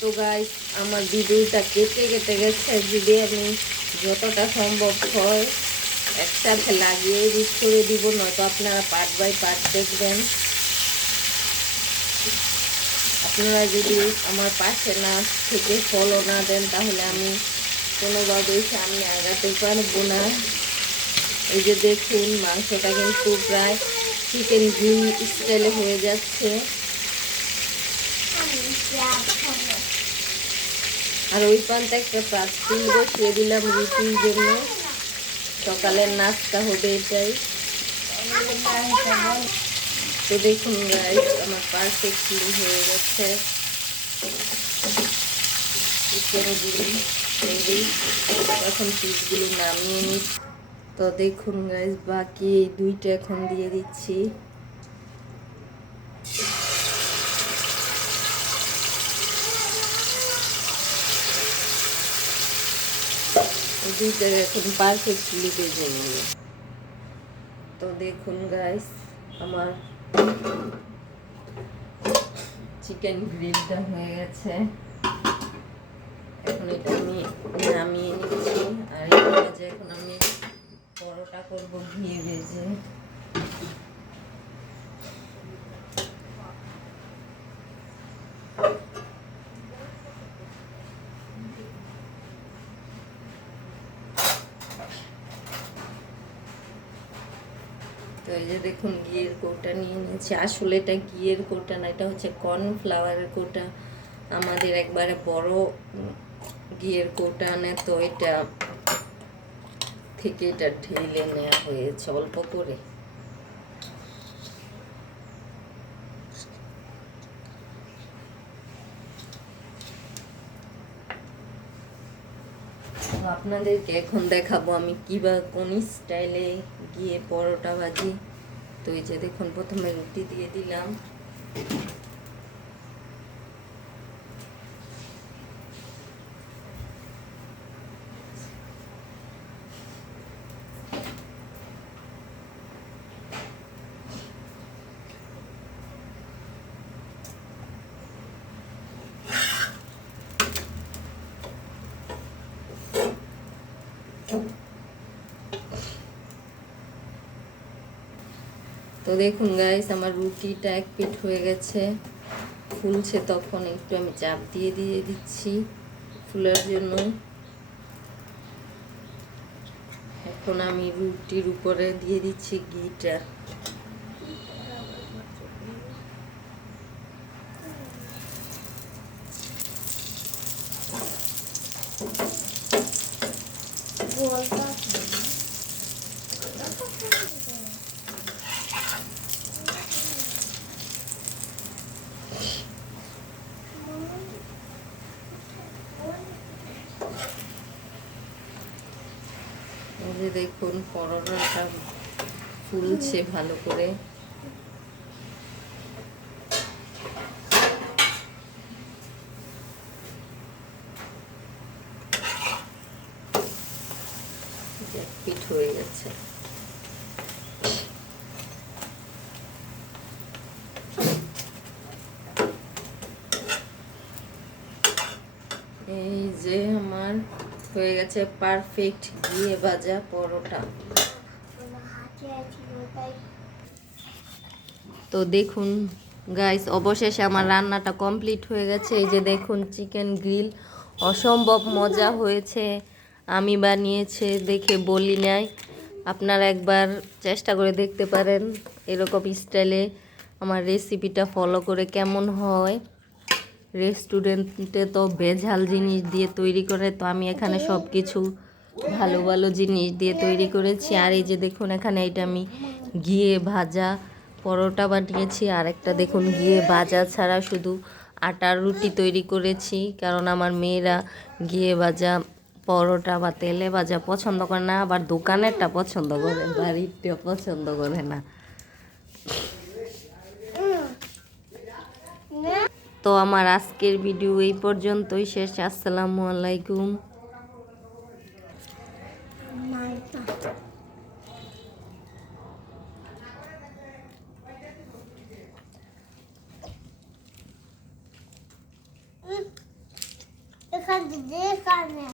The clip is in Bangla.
তো গাইস আমার ভিডিওটা কেটে কেটে গেছে, যদি আমি যতটা সম্ভব হয় একসাথে লাগিয়ে এডিট করে দিব, নয়তো আপনারা পার্ট বাই পার্ট দেখবেন। আপনারা যদি আমার পাশে না থেকে ফলো না দেন তাহলে আমি কোনোভাবেই সামনে আগাতে পারবো না। এই যে দেখুন মাংসটা কিন্তু প্রায় চিকেন গ্রিল স্টাইলে হয়ে যাচ্ছে। আর ওই পান্তে একটা পাতিল বসিয়ে দিলাম রুটির জন্য, সকালের নাস্তা হবে এটাই। তো দেখুন গাইস আমার পারফেক্টলি হয়ে যাচ্ছে চিকেনগুলি রেডি। এখন পিসগুলি নামিয়ে নিই। তো দেখুন গাইস বাকি এই দুইটা এখন দিয়ে দিচ্ছি। এই দুইটা এখন পারফেক্টলি ভেজে নেব। তো দেখুন গাইস আমার চিকেন গ্রিলটা হয়ে গেছে। এখন এটা আমি নামিয়ে নিচ্ছি। আর এই যে এখন আমি পরোটা করব ঘি ভেজে। তো এই যে দেখুন ঘিয়ের কৌটা নিয়ে নিয়েছি। আসলে এটা ঘিয়ের কৌটা না, এটা হচ্ছে কর্নফ্লাওয়ারের কৌটা। আমাদের একবারে বড় ঘিয়ের কৌটা আনে, তো এটা থেকে এটা ঢেলে নেওয়া হয়েছে অল্প করে। তো আপনাদেরকে এখন দেখাবো আমি কোন স্টাইলে গিয়ে পরোটা ভাজি। তো এই যে দেখুন প্রথমে রুটি দিয়ে দিলাম। তো দেখুন গাইস আমার রুটিটা এক পিঠ হয়ে গেছে, ফুলছে, তখন একটু আমি চাপ দিয়ে দিয়ে দিচ্ছি ফুলার জন্য। এখন আমি রুটির উপরে দিয়ে দিচ্ছি ঘিটা। এই যে দেখুন পরোটাটা ফুলছে ভালো করে। এক পিঠ হয়ে গেছে। এই যে আমার হয়ে গেছে পারফেক্ট ঘিয়ে ভাজা পরোটা। তো দেখুন গাইস অবশেষে আমার রান্নাটা কমপ্লিট হয়ে গেছে। এই যে দেখুন চিকেন গ্রিল অসম্ভব মজা হয়েছে, আমি বানিয়েছে দেখে বলি নাই। আপনারা একবার চেষ্টা করে দেখতে পারেন এরকম স্টাইলে আমার রেসিপিটা ফলো করে কেমন হয়। রেস্টুরেন্টে তো ভেজাল জিনিস দিয়ে তৈরি করে, তো আমি এখানে সব কিছু ভালো ভালো জিনিস দিয়ে তৈরি করেছি। আর এই যে দেখুন এখানে এটা আমি ঘিয়ে ভাজা পরোটা বানিয়েছি, আর একটা দেখুন ঘিয়ে ভাজা ছাড়া শুধু আটার রুটি তৈরি করেছি, কারণ আমার মেয়েরা ঘিয়ে ভাজা পরোটা বা তেলে ভাজা পছন্দ করে না, আবার দোকানেরটা পছন্দ করে, বাড়িরটা পছন্দ করে না। তো আমার আজকের ভিডিও এই পর্যন্তই শেষ। আসসালামু আলাইকুম। যেখানে